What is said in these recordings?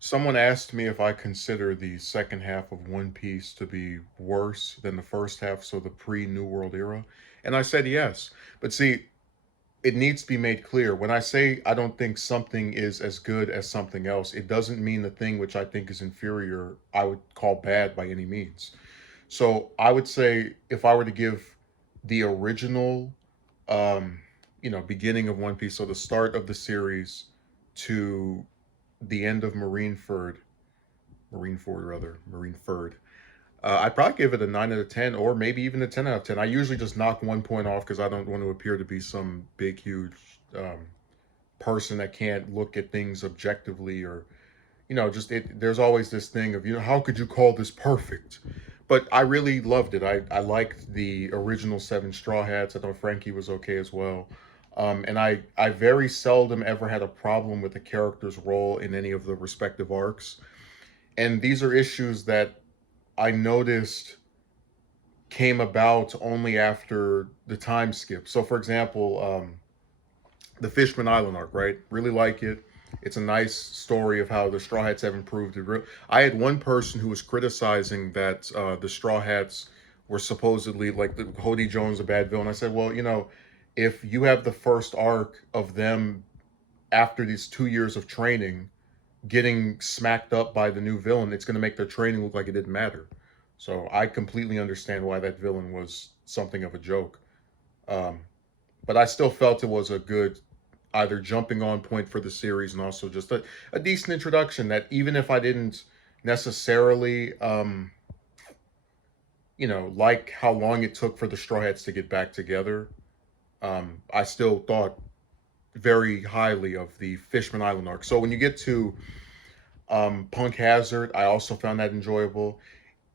Someone asked me if I consider the second half of One Piece to be worse than the first half, so the pre-New World era, and I said yes. But see, it needs to be made clear when I say I don't think something is as good as something else, it doesn't mean the thing which I think is inferior I would call bad by any means. So I would say if I were to give the original, um, beginning of One Piece, so the start of the series to the end of Marineford. I'd probably give it a 9 out of 10, or maybe even a 10 out of 10. I usually just knock 1 point off because I don't want to appear to be some big, huge person that can't look at things objectively, or just it. There's always this thing of how could you call this perfect? But I really loved it. I liked the original Seven Straw Hats. I thought Frankie was okay as well. And I very seldom ever had a problem with the character's role in any of the respective arcs. And these are issues that I noticed came about only after the time skip. So, for example, the Fishman Island arc, right? Really like it. It's a nice story of how the Straw Hats have improved. I had one person who was criticizing that the Straw Hats were supposedly like the Hody Jones, a bad villain. I said, well, if you have the first arc of them after these 2 years of training getting smacked up by the new villain, it's going to make their training look like it didn't matter. So I completely understand why that villain was something of a joke. Um, but I still felt it was a good either jumping on point for the series and also just a decent introduction that even if I didn't necessarily like how long it took for the Straw Hats to get back together, I still thought very highly of the Fishman Island arc. So when you get to Punk Hazard, I also found that enjoyable.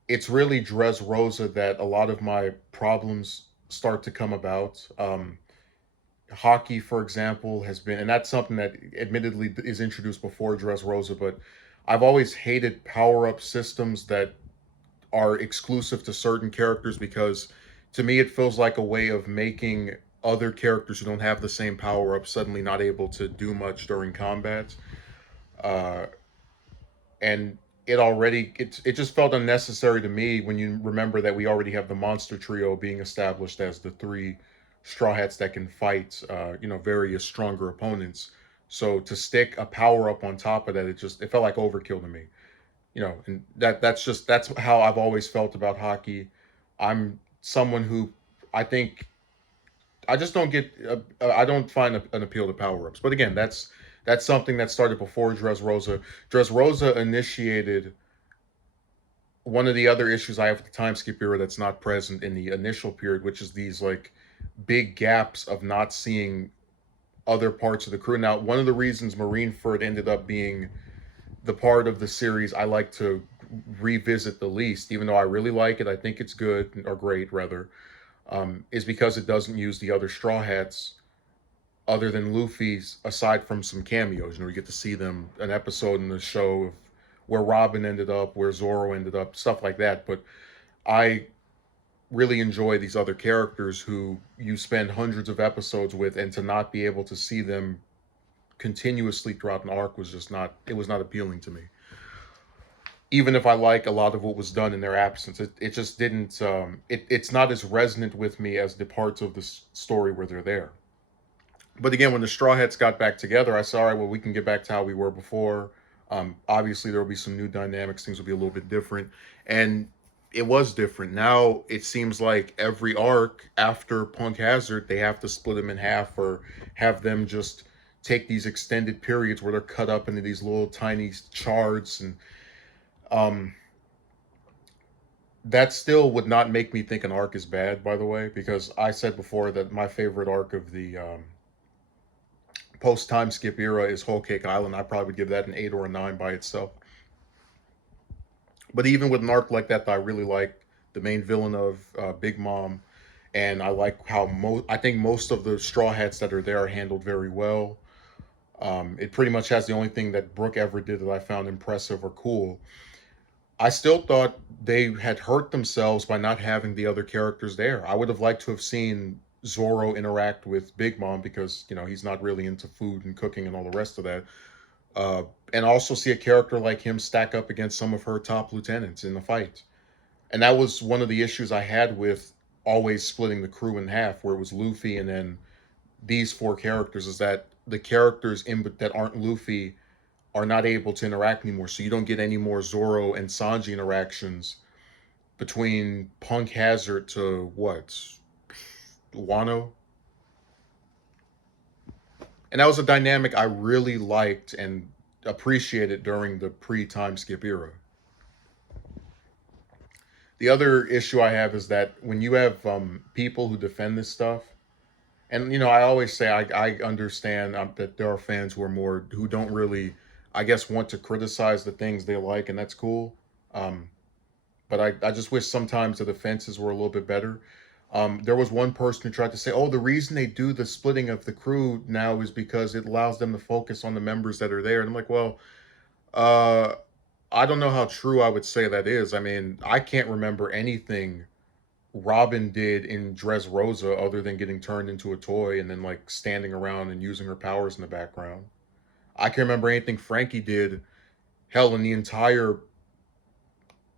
It's really Dressrosa that a lot of my problems start to come about. Hockey, for example, has been, and that's something that admittedly is introduced before Dressrosa, but I've always hated power up systems that are exclusive to certain characters because to me it feels like a way of making other characters who don't have the same power up suddenly not able to do much during combat. Uh, and it just felt unnecessary to me when you remember that we already have the monster trio being established as the three straw hats that can fight various stronger opponents. So to stick a power up on top of that, it felt like overkill to me. And that's how I've always felt about hockey. I'm someone who I think I just don't get. I don't find an appeal to power ups. But again, that's something that started before Dressrosa. Dressrosa initiated one of the other issues I have with the time skip era that's not present in the initial period, which is these like big gaps of not seeing other parts of the crew. Now, one of the reasons Marineford ended up being the part of the series I like to revisit the least, even though I really like it, I think it's good or great rather, is because it doesn't use the other Straw Hats other than Luffy's, aside from some cameos. You get to see them an episode in the show of where Robin ended up, where Zoro ended up, stuff like that. But I really enjoy these other characters who you spend hundreds of episodes with, and to not be able to see them continuously throughout an arc was just not. It was not appealing to me. Even if I like a lot of what was done in their absence, it just didn't. It's not as resonant with me as the parts of the story where they're there. But again, when the Straw Hats got back together, I saw, all right, well, we can get back to how we were before. Obviously, there will be some new dynamics. Things will be a little bit different. And it was different. Now it seems like every arc after Punk Hazard, they have to split them in half or have them just take these extended periods where they're cut up into these little tiny charts. And um, that still would not make me think an arc is bad, by the way, because I said before that my favorite arc of the post time skip era is Whole Cake Island. I probably would give that an 8 or a 9 by itself. But even with an arc like that I really like, the main villain of Big Mom, and I like how I think most of the Straw Hats that are there are handled very well. It pretty much has the only thing that Brooke ever did that I found impressive or cool. I still thought they had hurt themselves by not having the other characters there. I would have liked to have seen Zoro interact with Big Mom because he's not really into food and cooking and all the rest of that. uh, and also see a character like him stack up against some of her top lieutenants in the fight. And that was one of the issues I had with always splitting the crew in half, where it was Luffy and then these four characters, is that the characters that aren't Luffy are not able to interact anymore. So you don't get any more Zoro and Sanji interactions between Punk Hazard to what? Wano. And that was a dynamic I really liked and appreciated during the pre-time skip era. The other issue I have is that when you have people who defend this stuff, and I always say I understand that there are fans who don't really, I guess, want to criticize the things they like, and that's cool. Um, but I just wish sometimes the defenses were a little bit better. There was one person who tried to say, "Oh, the reason they do the splitting of the crew now is because it allows them to focus on the members that are there." And I'm like, well, uh, I don't know how true I would say that is. I mean, I can't remember anything Robin did in Dressrosa other than getting turned into a toy and then like standing around and using her powers in the background. I can't remember anything Frankie did, hell, in the entire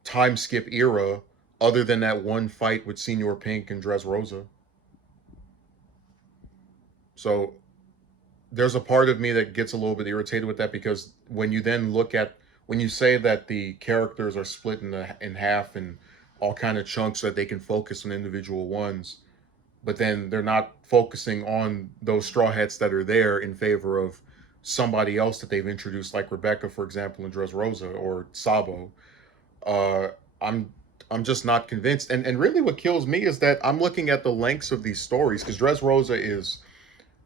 time skip era other than that one fight with Senor Pink and Dressrosa. So there's a part of me that gets a little bit irritated with that, because when you say that the characters are split in half and all kind of chunks so that they can focus on individual ones, but then they're not focusing on those straw hats that are there in favor of somebody else that they've introduced, like Rebecca, for example, in Dressrosa, or Sabo. Uh, I'm I'm just not convinced. And really, what kills me is that I'm looking at the lengths of these stories, because Dressrosa is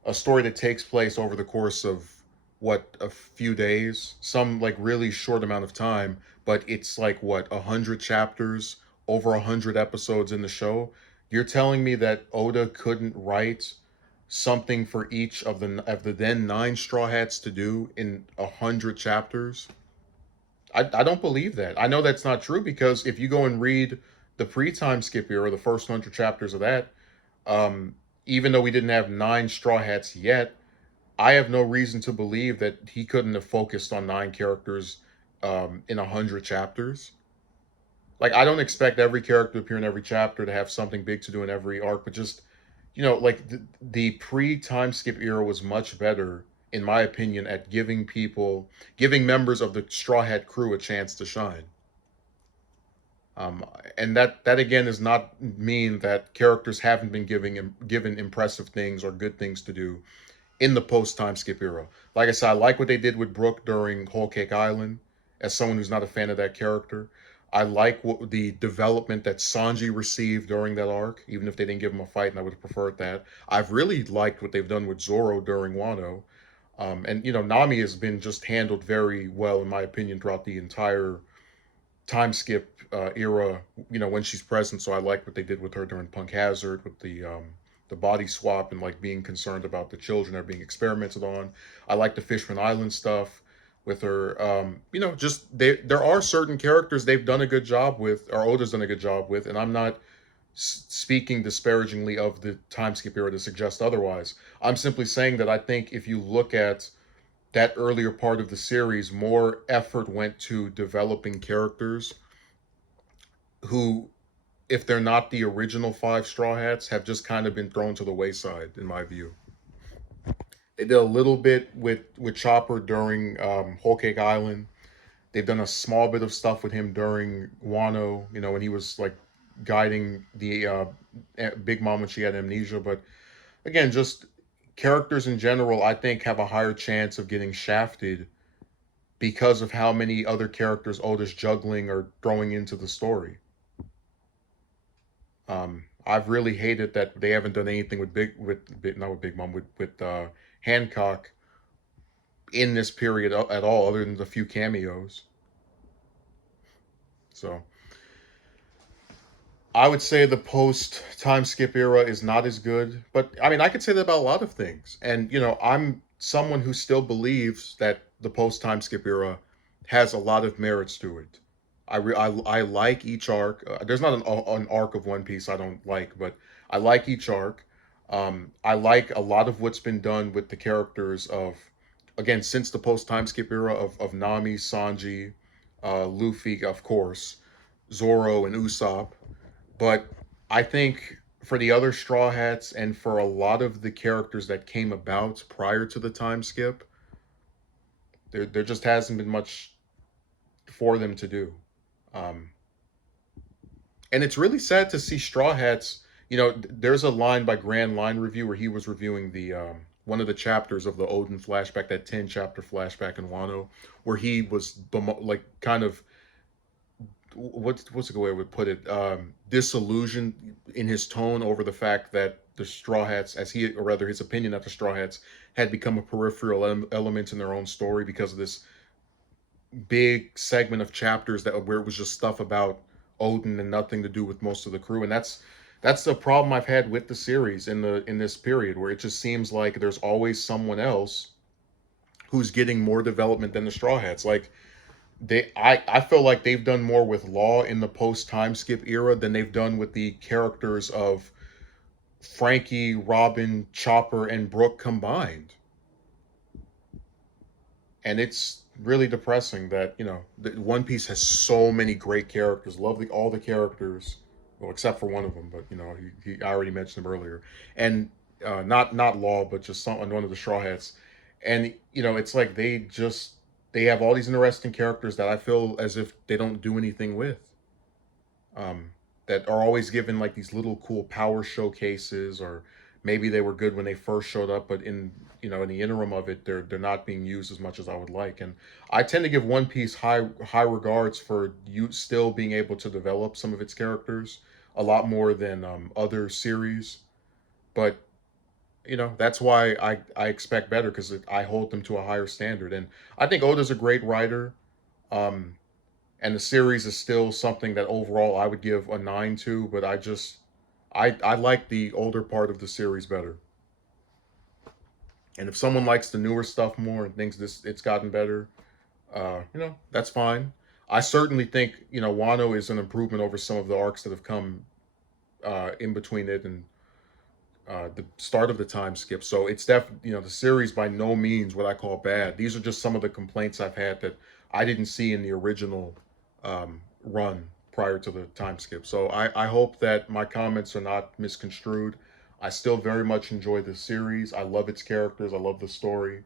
a story that takes place over the course of what, a few days, some like really short amount of time, but it's like what, 100 chapters, over 100 episodes in the show. You're telling me that Oda couldn't write something for each of the then nine Straw Hats to do in 100 chapters? I don't believe that. I know that's not true, because if you go and read the pre-time skip era, the first 100 chapters of that, um, even though we didn't have nine Straw Hats yet, I have no reason to believe that he couldn't have focused on nine characters in 100 chapters. Like, I don't expect every character to appear in every chapter to have something big to do in every arc, but just, like the pre-time skip era was much better, in my opinion, at giving members of the Straw Hat crew a chance to shine. Um, and that again does not mean that characters haven't been given impressive things or good things to do in the post time skip era. Like I said, I like what they did with Brook during Whole Cake Island. As someone who's not a fan of that character, I like the development that Sanji received during that arc, even if they didn't give him a fight, and I would have preferred that. I've really liked what they've done with Zoro during Wano. And Nami has been just handled very well, in my opinion, throughout the entire time skip era. When she's present. So I like what they did with her during Punk Hazard, with the body swap, and like being concerned about the children that are being experimented on. I like the Fishman Island stuff with her. Just there are certain characters they've done a good job with, or Oda's done a good job with, and I'm not speaking disparagingly of the time skip era to suggest otherwise. I'm simply saying that I think if you look at that earlier part of the series, more effort went to developing characters who, if they're not the original five Straw Hats, have just kind of been thrown to the wayside, in my view. They did a little bit with Chopper during Whole Cake Island. They've done a small bit of stuff with him during Wano, when he was like guiding the Big Mom when she had amnesia. But again, just characters in general, I think, have a higher chance of getting shafted because of how many other characters Oda's juggling or throwing into the story. I've really hated that they haven't done anything not with Big Mom, with Hancock in this period at all, other than the few cameos. So I would say the post time skip era is not as good, but I mean, I could say that about a lot of things. And I'm someone who still believes that the post time skip era has a lot of merits to it. I like each arc. There's not an arc of One Piece I don't like, but I like each arc. I like a lot of what's been done with the characters of again, since the post time skip era of Nami, Sanji, Luffy, of course, Zoro, and Usopp. But I think for the other Straw Hats and for a lot of the characters that came about prior to the time skip, there just hasn't been much for them to do. Um, and it's really sad to see Straw Hats. There's a line by Grand Line Review where he was reviewing the one of the chapters of the Odin flashback, that 10 chapter flashback in Wano, where he was like kind of what's a good way I would put it, disillusioned in his tone over the fact that the Straw Hats, as he, or rather his opinion that the Straw Hats had become a peripheral element in their own story because of this big segment of chapters that where it was just stuff about Odin and nothing to do with most of the crew. And that's the problem I've had with the series in this period, where it just seems like there's always someone else who's getting more development than the Straw Hats. Like I feel like they've done more with Law in the post time skip era than they've done with the characters of Frankie, Robin, Chopper, and Brooke combined. And it's really depressing that One Piece has so many great characters. Love all the characters, well, except for one of them, but I already mentioned him earlier, and not Law, but just one of the Straw Hats, and it's like they have all these interesting characters that I feel as if they don't do anything with. Um, that are always given like these little cool power showcases, or maybe they were good when they first showed up, but in the interim of it, they're not being used as much as I would like. And I tend to give One Piece high regards for you still being able to develop some of its characters a lot more than other series. But that's why I expect better, because I hold them to a higher standard. And I think Oda's a great writer. Um, and the series is still something that overall I would give a 9 to, but I like the older part of the series better. And if someone likes the newer stuff more and thinks it's gotten better, that's fine. I certainly think Wano is an improvement over some of the arcs that have come in between it and the start of the time skip. So it's definitely, the series by no means what I call bad. These are just some of the complaints I've had that I didn't see in the original run prior to the time skip. So I hope that my comments are not misconstrued. I still very much enjoy the series. I love its characters. I love the story.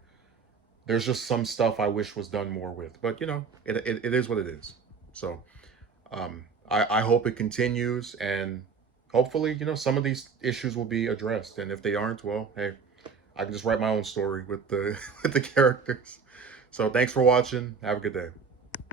There's just some stuff I wish was done more with, but it is what it is. So I hope it continues, and hopefully some of these issues will be addressed. And if they aren't, well, hey, I can just write my own story with the with the characters. So thanks for watching. Have a good day.